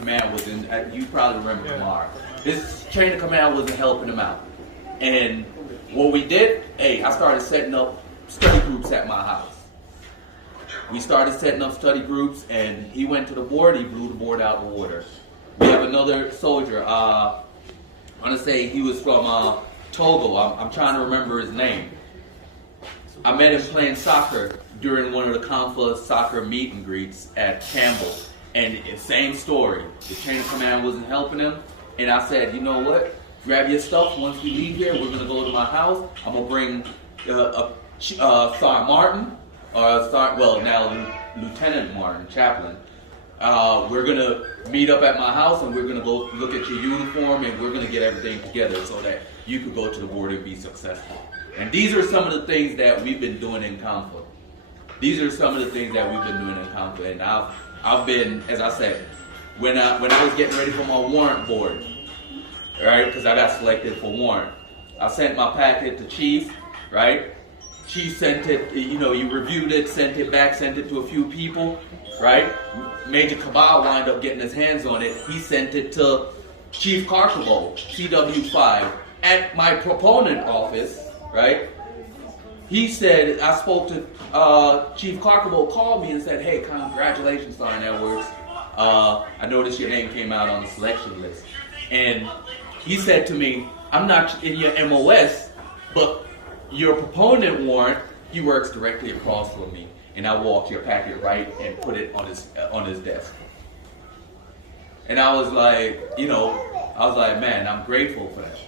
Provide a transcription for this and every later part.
command wasn't, you probably remember Kamar. His chain of command wasn't helping him out. And what we did, I started setting up study groups at my house. We started setting up study groups, and he went to the board, he blew the board out of the water. We have another soldier, I want to say he was from Togo, I'm trying to remember his name. I met him playing soccer during one of the CAAMFA soccer meet and greets at Campbell. And same story, the chain of command wasn't helping him. And I said, you know what, grab your stuff, once we leave here, we're going to go to my house. I'm going to bring Sergeant Martin, now Lieutenant Martin, chaplain. We're going to meet up at my house and we're going to go look at your uniform and we're going to get everything together so that you could go to the board and be successful. And these are some of the things that we've been doing in CAAMFA. These are some of the things that we've been doing in CAAMFA. And I've been, as I said, when I was getting ready for my warrant board, right, because I got selected for warrant, I sent my packet to Chief, right? Chief sent it, he reviewed it, sent it back, sent it to a few people, right? Major Cabal wound up getting his hands on it. He sent it to Chief Carcabo, CW5, at my proponent office, right? He said, I spoke to Chief Carcabo, called me and said, hey, congratulations, Sergeant Edwards. I noticed your name came out on the selection list. And he said to me, I'm not in your MOS, but your proponent warrant, he works directly across from me. And I walked your packet right and put it on his desk. And I was like, man, I'm grateful for that.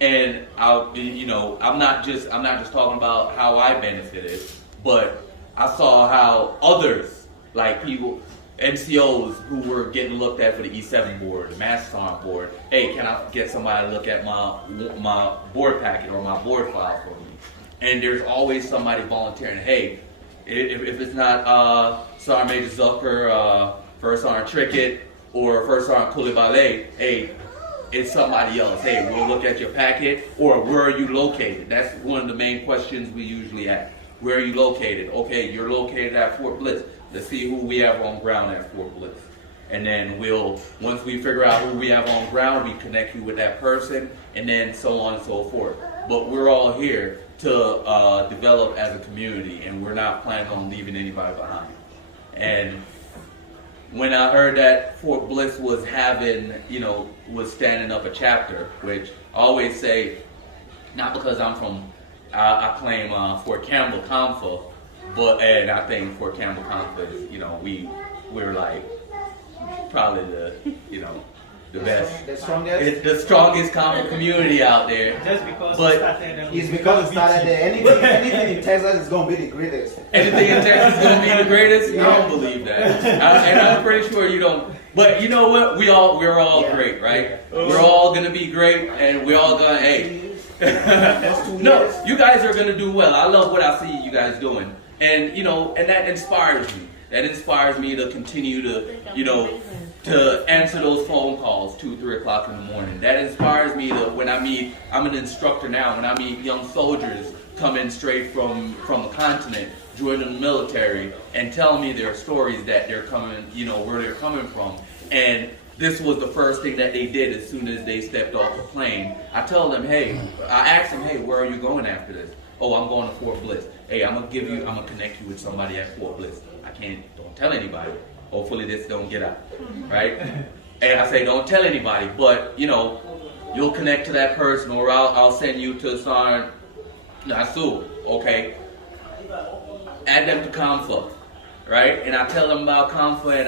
And I'm not just talking about how I benefited, but I saw how others, like people, NCOs who were getting looked at for the E7 board, the Master Sergeant board, hey, can I get somebody to look at my board packet or my board file for me? And there's always somebody volunteering, hey, if it's not Sergeant Major Zucker, First Sergeant Trickett, or First Sergeant Coulibaly, hey, it's somebody else. Hey, we'll look at your packet, or where are you located? That's one of the main questions we usually ask. Where are you located? Okay, you're located at Fort Bliss. Let's see who we have on ground at Fort Bliss. And then once we figure out who we have on ground, we connect you with that person, and then so on and so forth. But we're all here to develop as a community, and we're not planning on leaving anybody behind. And when I heard that Fort Bliss was was standing up a chapter, which I always say, not because I'm from, I claim Fort Campbell CAAMFA, and I think Fort Campbell CAAMFA is, we're like probably the best, the strongest CAAMFA community out there. Just because it's because it started there. Anything in Texas is going to be the greatest. Anything in Texas is going to be the greatest? Yeah. I don't believe that. And I'm pretty sure you don't. But you know what? We're all great, right? We're all going to be great, and we're all going to, hey. No, you guys are going to do well. I love what I see you guys doing. And, and that inspires me. That inspires me to continue to, to answer those phone calls 2-3 o'clock in the morning. That inspires me to, when I'm an instructor now, when I meet young soldiers coming straight from the continent, joining the military, and telling me their stories that they're coming, where they're coming from. And this was the first thing that they did as soon as they stepped off the plane. I tell them, hey, I ask them, hey, where are you going after this? Oh, I'm going to Fort Bliss. Hey, I'm gonna connect you with somebody at Fort Bliss. Don't tell anybody. Hopefully this don't get out, right? And I say, don't tell anybody, but you'll connect to that person, or I'll send you to Sergeant Nasu, okay? Add them to CAAMFA, right? And I tell them about CAAMFA,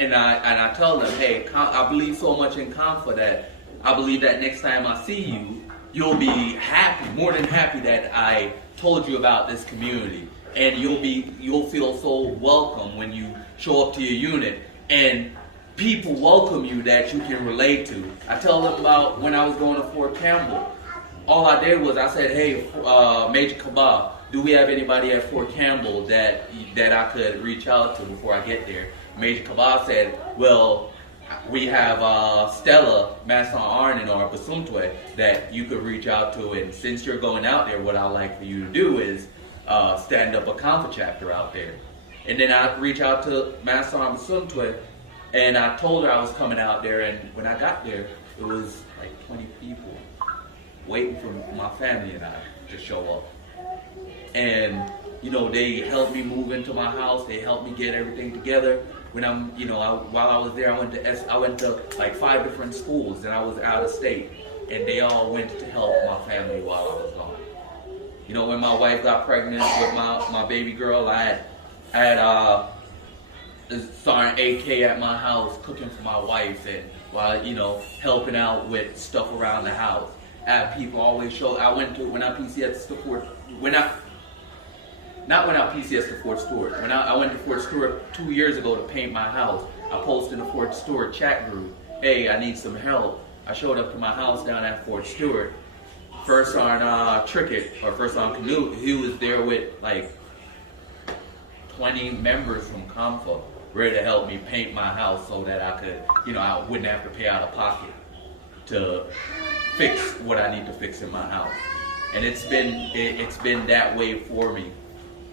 and I tell them, hey, I believe so much in CAAMFA that I believe that next time I see you, you'll be happy, more than happy that I told you about this community. And you'll feel so welcome when you show up to your unit and people welcome you that you can relate to. I tell them about when I was going to Fort Campbell. All I did was I said, hey, Major Cabal, do we have anybody at Fort Campbell that I could reach out to before I get there? Major Cabal said, well, we have Stella, Master Arnon, or Basumtwe that you could reach out to, and since you're going out there, what I'd like for you to do is stand up a CAAMFA chapter out there. And then I reach out to Master Basumtwe, And I told her I was coming out there, and when I got there, it was like 20 people waiting for my family and I to show up. And, you know, they helped me move into my house. They helped me get everything together. When I'm, you know, while I was there, I went to like 5 different schools, and I was out of state. And they all went to help my family while I was gone. You know, when my wife got pregnant with my baby girl, I had Sergeant AK at my house cooking for my wife, and while, you know, helping out with stuff around the house. I had people always show. I went to when I PCS to Fort Stewart. When I went to Fort Stewart 2 years ago to paint my house, I posted in the Fort Stewart chat group, "Hey, I need some help." I showed up to my house down at Fort Stewart. First on Trickett, or first on Canute, he was there with like 20 members from CAAMFA, ready to help me paint my house so that I could, you know, I wouldn't have to pay out of pocket to fix what I need to fix in my house. And it's been that way for me,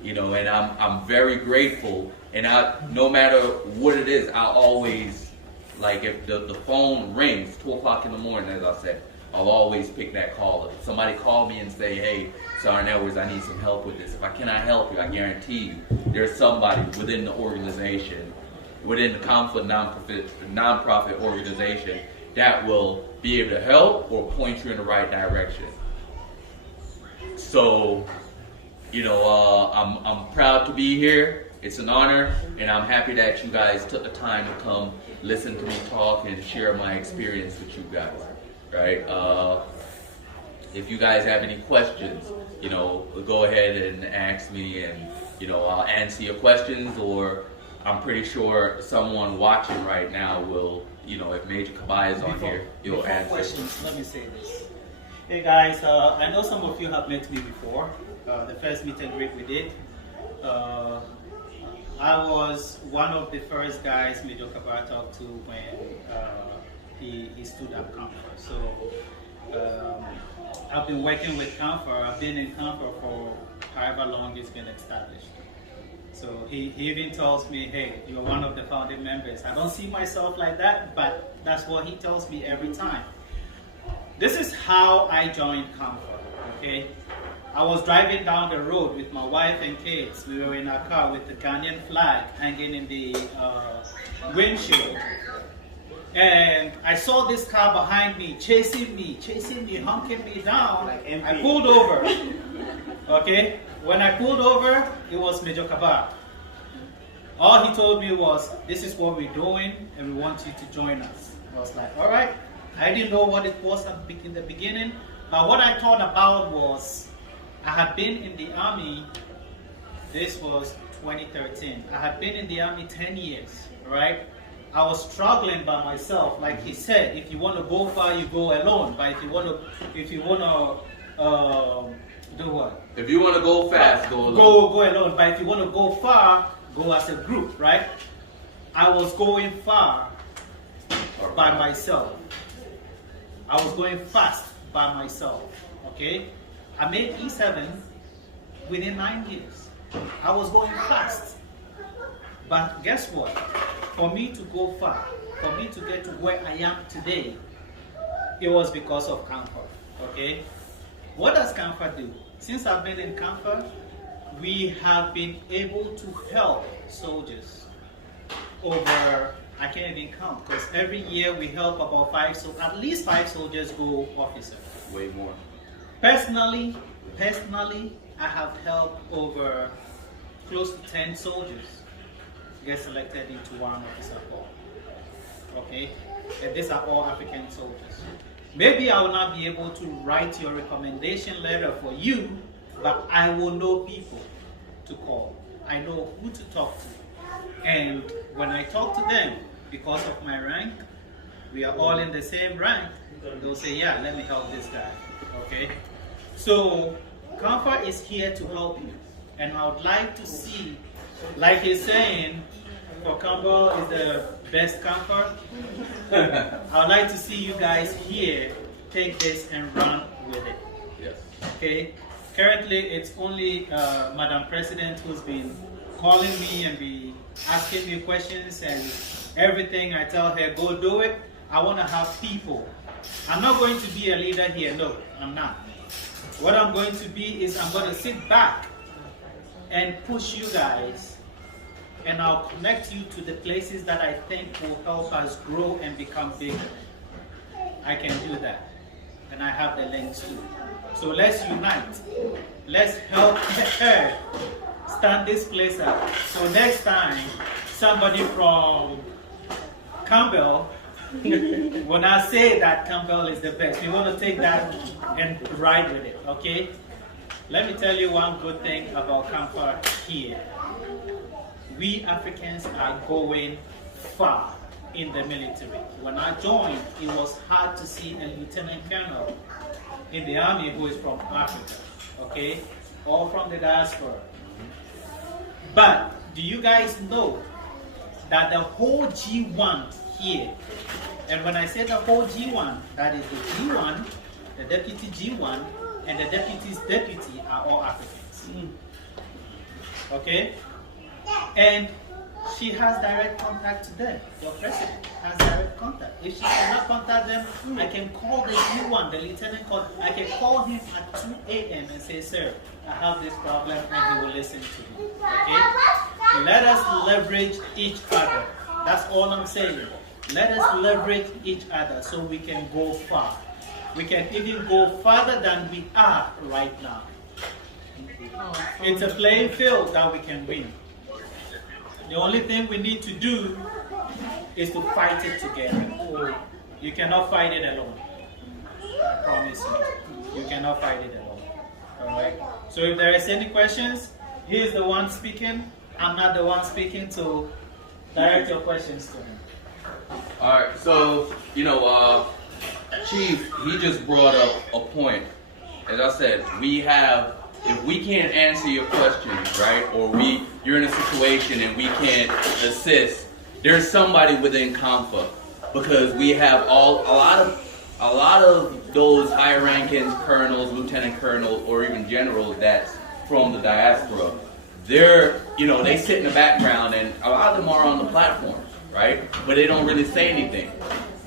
you know, and I'm very grateful. And no matter what it is, I always, like, if the phone rings 2 o'clock in the morning, as I said, I'll always pick that call up. Somebody call me and say, "Hey, Sergeant Edwards, I need some help with this." If I cannot help you, I guarantee you there's somebody within the organization, within the CAAMFA nonprofit organization, that will be able to help or point you in the right direction. So, you know, I'm proud to be here. It's an honor, and I'm happy that you guys took the time to come listen to me talk and share my experience with you guys. Right? If you guys have any questions, you know, go ahead and ask me, and, you know, I'll answer your questions, or I'm pretty sure someone watching right now will, you know, if Major Kabai is on here, he'll answer. Questions, let me say this. Hey guys, I know some of you have met me before. The first meet and greet we did. I was one of the first guys Major Kabai talked to when he stood at CAAMFA. So I've been working with CAAMFA. I've been in CAAMFA for however long it's been established. So he even tells me, "Hey, you're one of the founding members." I don't see myself like that, but that's what he tells me every time. This is how I joined CAAMFA, okay? I was driving down the road with my wife and kids. We were in our car with the Ghanaian flag hanging in the windshield. And I saw this car behind me, chasing me, honking me down. Like I pulled over. Okay? When I pulled over, it was Major Kabai. All he told me was, "This is what we're doing, and we want you to join us." I was like, all right. I didn't know what it was in the beginning, but what I thought about was, I had been in the Army, this was 2013. I had been in the Army 10 years, right? I was struggling by myself. Like he said, if you want to go far, you go alone. But if you want to do what? If you want to go fast, go alone. Go alone. But if you want to go far, go as a group, right? I was going far by myself. I was going fast by myself, okay? I made E7 within 9 years. I was going fast. But guess what? For me to go far, for me to get to where I am today, it was because of CAAMFA, okay? What does CAAMFA do? Since I've been in CAAMFA, we have been able to help soldiers over, I can't even count, because every year we help about at least 5 soldiers go officer. Way more. Personally, I have helped over close to 10 soldiers get selected into one officer corps. Okay? And these are all African soldiers. Maybe I will not be able to write your recommendation letter for you, but I will know people to call. I know who to talk to. And when I talk to them, because of my rank, we are all in the same rank, they'll say, "Yeah, let me help this guy." Okay? So, CAAMFA is here to help you. And I would like to see, like he's saying, for Campbell is the best CAAMFA. I would like to see you guys here take this and run with it. Yes. Okay? Currently, it's only Madam President who's been calling me and be asking me questions and everything I tell her, go do it. I want to have people. I'm not going to be a leader here. No, I'm not. What I'm going to be is I'm going to sit back and push you guys, and I'll connect you to the places that I think will help us grow and become bigger. I can do that. And I have the links too. So let's unite. Let's help her stand this place up. So next time, somebody from Campbell, when I say that Campbell is the best, we want to take that and ride with it, okay? Let me tell you one good thing about CAAMFA here. We Africans are going far in the military. When I joined, it was hard to see a lieutenant colonel in the army who is from Africa, okay? Or from the diaspora. But do you guys know that the whole G1 here, and when I say the whole G1, that is the G1, the deputy G1, and the deputy's deputy are all Africans. Okay? And she has direct contact to them. Your president has direct contact. If she cannot contact them, I can call the G1, the lieutenant colonel. I can call him at 2 a.m. and say, sir, I have this problem, and he will listen to me. Okay? Let us leverage each other. That's all I'm saying. Let us leverage each other so we can go far. We can even go farther than we are right now. It's a playing field that we can win. The only thing we need to do is to fight it together. You cannot fight it alone. I promise you. You cannot fight it alone. Alright? So if there is any questions, he's the one speaking. I'm not the one speaking, so direct your questions to him. Alright, so, Chief, he just brought up a point. As I said, if we can't answer your questions, right, or you're in a situation and we can't assist, there's somebody within CAAMFA, because we have a lot of those high-ranking colonels, lieutenant colonels, or even generals that's from the diaspora. They sit in the background, and a lot of them are on the platform, right? But they don't really say anything.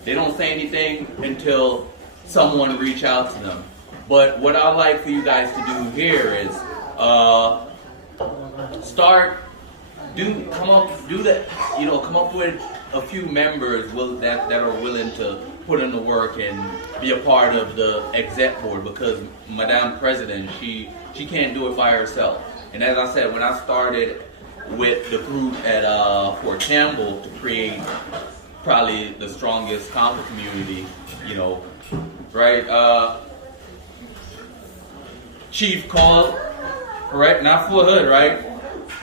They don't say anything until someone reach out to them. But what I'd like for you guys to do here is come up with a few members that are willing to put in the work and be a part of the exec board, because Madame President, she can't do it by herself. And as I said, when I started with the group at Fort Campbell to create probably the strongest CAAMFA community, right? Chief called, right? Not Full Hood, right?